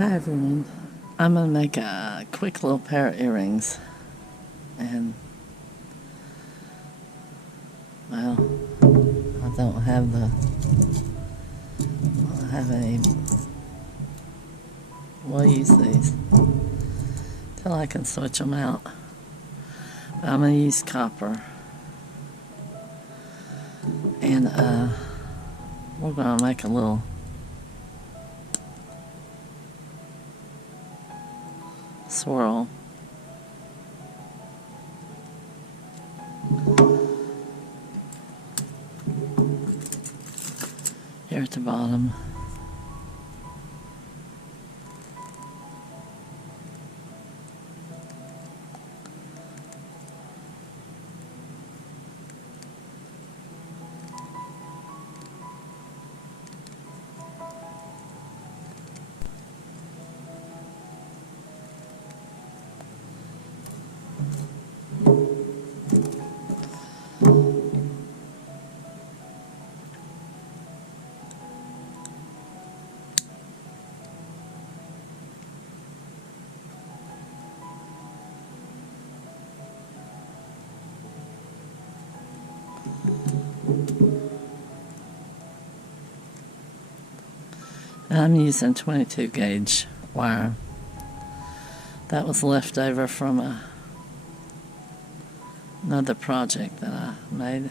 Hi everyone. I'm going to make a quick little pair of earrings. And, well, I don't have any, we'll use these till I can switch them out. But I'm going to use copper. And, we're going to make a little swirl. Here at the bottom. I'm using 22 gauge wire. That was left over from another project that I made.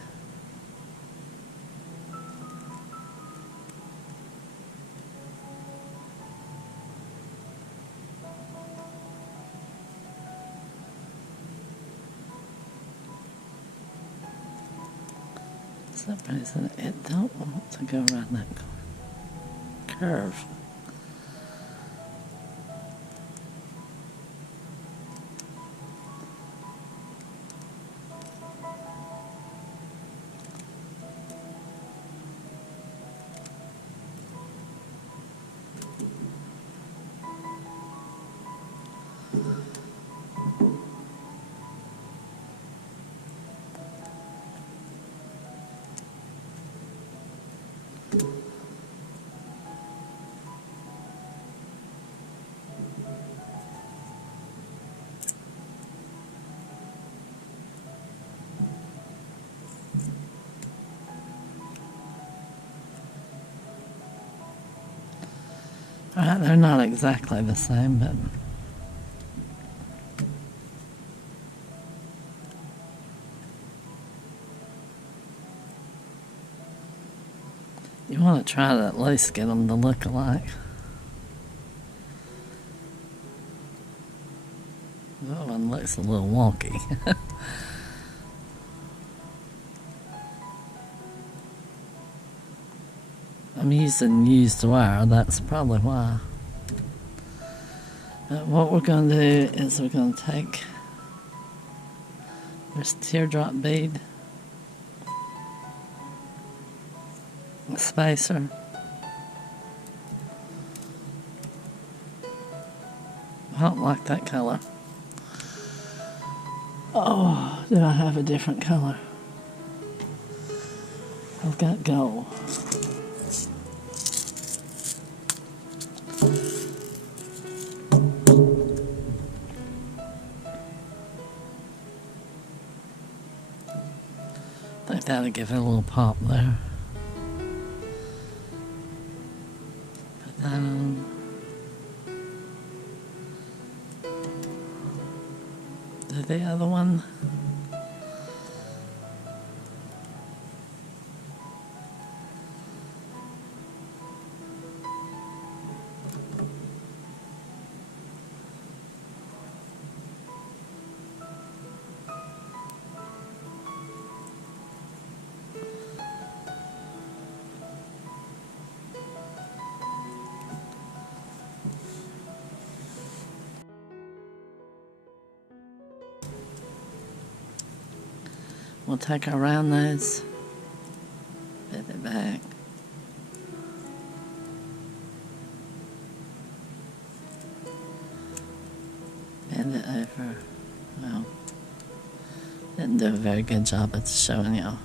For some reason it don't want to go around that curve. Alright, they're not exactly the same, but you want to try to at least get them to look alike. That one looks a little wonky. I'm using used wire, that's probably why. But what we're going to do is we're going to take this teardrop bead, a spacer, I don't like that color. Oh, do I have a different color? I've got gold. I think that'll give it a little pop there. Put that on. Do the other one. We'll take our round nose, bend it back, bend it over. Well, didn't do a very good job at showing y'all.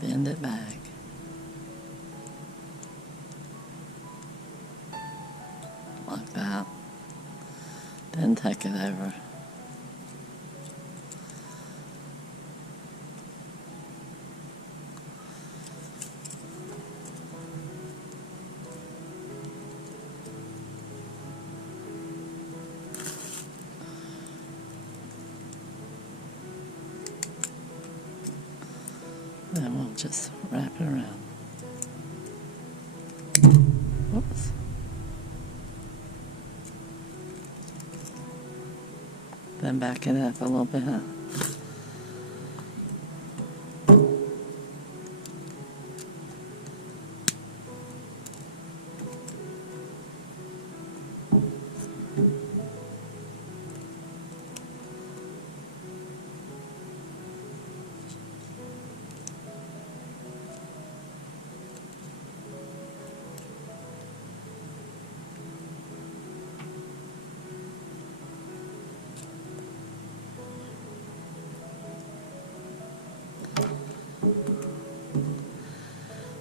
bend it back. Like that. Then take it over. Then we'll just wrap it around. Whoops. Then back it up a little bit.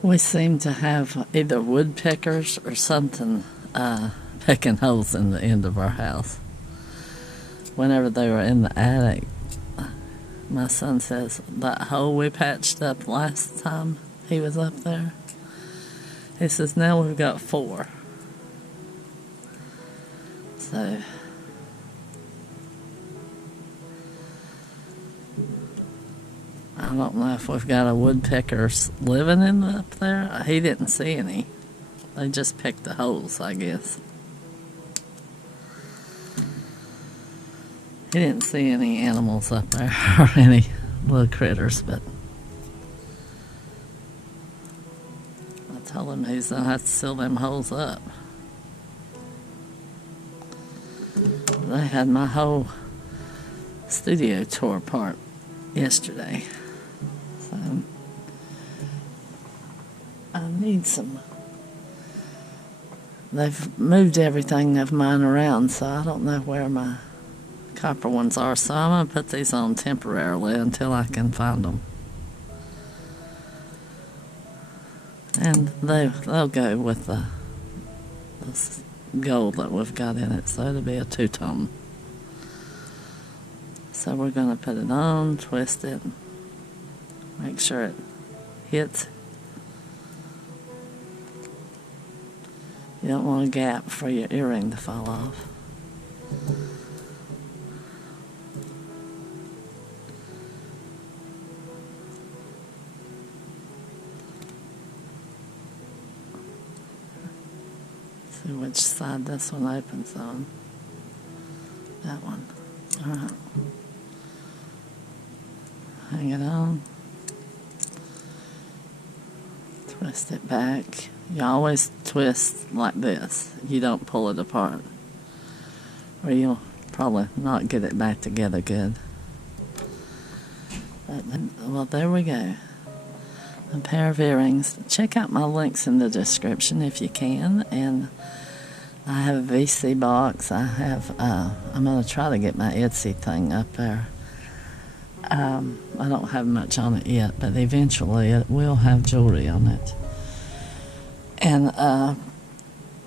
We seem to have either woodpeckers or something pecking holes in the end of our house. Whenever they were in the attic, my son says, that hole we patched up last time he was up there, he says, now we've got 4. So I don't know if we've got a woodpecker living in up there. He didn't see any. They just picked the holes, I guess. He didn't see any animals up there or any little critters, but I told him he's gonna have to seal them holes up. They had my whole studio tore apart yesterday. So I need some. They've moved everything of mine around, so I don't know where my copper ones are. So I'm going to put these on temporarily until I can find them. And they'll go with the gold that we've got in it, so it'll be a 2-tone. So we're going to put it on, twist it, make sure it hits. You don't want a gap for your earring to fall off. See which side this one opens on. That one. Alright. Hang it on. Twist it back. You always twist like this. You don't pull it apart, or you'll probably not get it back together good. Well, there we go. A pair of earrings. Check out my links in the description if you can. And I have a VC box. I have. I'm gonna try to get my Etsy thing up there. I don't have much on it yet, but eventually it will have jewelry on it. And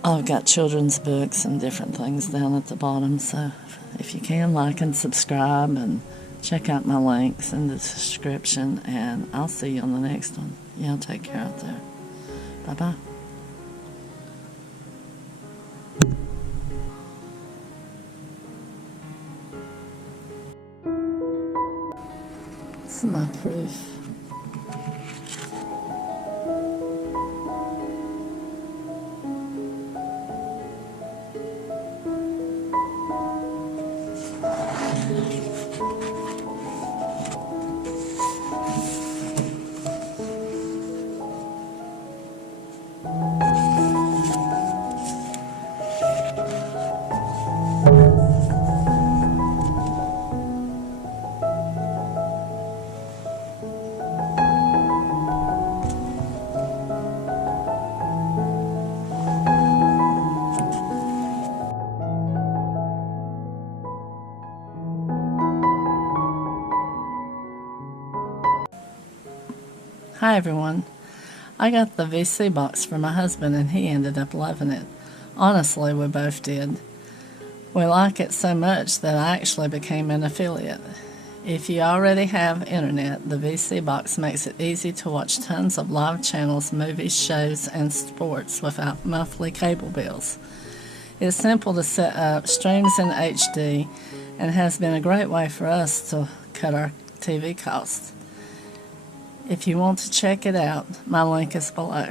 I've got children's books and different things down at the bottom, so if you can, like and subscribe and check out my links in the description, and I'll see you on the next one. Y'all take care out there. Bye-bye. This is my proof. Hi everyone. I got the VC box for my husband and he ended up loving it. Honestly, we both did. We like it so much that I actually became an affiliate. If you already have internet, the VC box makes it easy to watch tons of live channels, movies, shows, and sports without monthly cable bills. It's simple to set up, streams in HD, and has been a great way for us to cut our TV costs. If you want to check it out, my link is below.